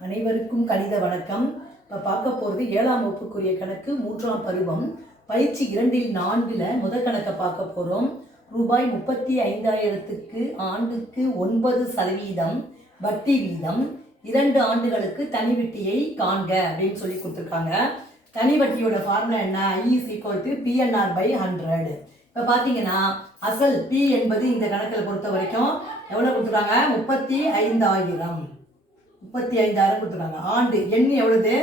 அனைவருக்கும் கணித வணக்கம். இப்போ பார்க்க போகிறது 7ஆம் வகுப்புக்குரிய கணக்கு 3ஆம் பருவம் பயிற்சி 2/4 முதல் கணக்கை பார்க்க போகிறோம். ரூபாய் 35,000க்கு ஆண்டுக்கு 9% வட்டி வீதம் 2 ஆண்டுகளுக்கு தனி வட்டியை காண்க அப்படின்னு சொல்லி கொடுத்துருக்காங்க. தனி வட்டியோட ஃபார்முலா என்ன? I = PNR/100. இப்போ பார்த்தீங்கன்னா அசல் P என்பது இந்த கணக்கில் பொறுத்த வரைக்கும் எவ்வளோ கொடுத்துருக்காங்க? 35,000 கொடுத்துருக்காங்க. ஆண்டு எண் எவ்வளவு?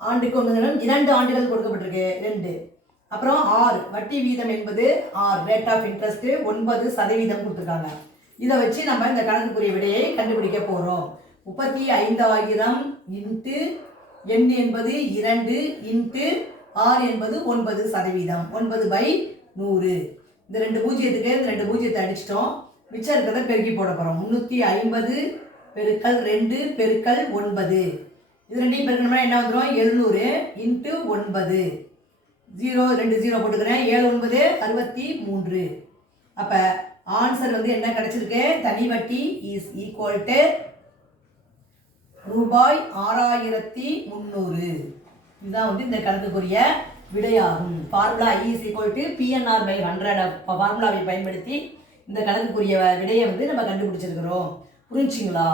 ஆண்டுக்கு 2 ஆண்டுகள் கொடுக்கப்பட்டிருக்கு 2. அப்புறம் R வட்டி வீதம் என்பது R ரேட் ஆஃப் இன்ட்ரெஸ்ட் 9% கொடுத்துருக்காங்க. இதை வச்சு நம்ம இந்த கணக்குக்குரிய விடையை கண்டுபிடிக்க போகிறோம். 35,000 இன்ட்டு எண் என்பது 2 இன்ட்டு R என்பது 9%. 9/100. இந்த 2 பூஜ்ஜியத்துக்கு இந்த 2 பூஜ்ஜியத்தை அடிச்சிட்டோம். மிச்சம் இருக்கிறத பெருக்கி போட போகிறோம். 350 பெருக்கல் 2 பெருக்கல் 9. இது ரெண்டையும் பெருக்கணும்னா என்ன வந்துடும்? 700 இன்ட்டு 9. 2 0 போட்டுக்கிறேன். 7 9 63. அப்போ ஆன்சர் வந்து என்ன கிடைச்சிருக்கு? தனி வட்டி இஸ் ஈக்குவல் டு ரூபாய் 6,300. இதுதான் வந்து இந்த கணக்குக்குரிய விடையாகும். ஃபார்முலா I = PNR/100 ஃபார்முலாவை பயன்படுத்தி இந்த கணக்குக்குரிய விடையை வந்து நம்ம கண்டுபிடிச்சிருக்கிறோம். புரிஞ்சுங்களா?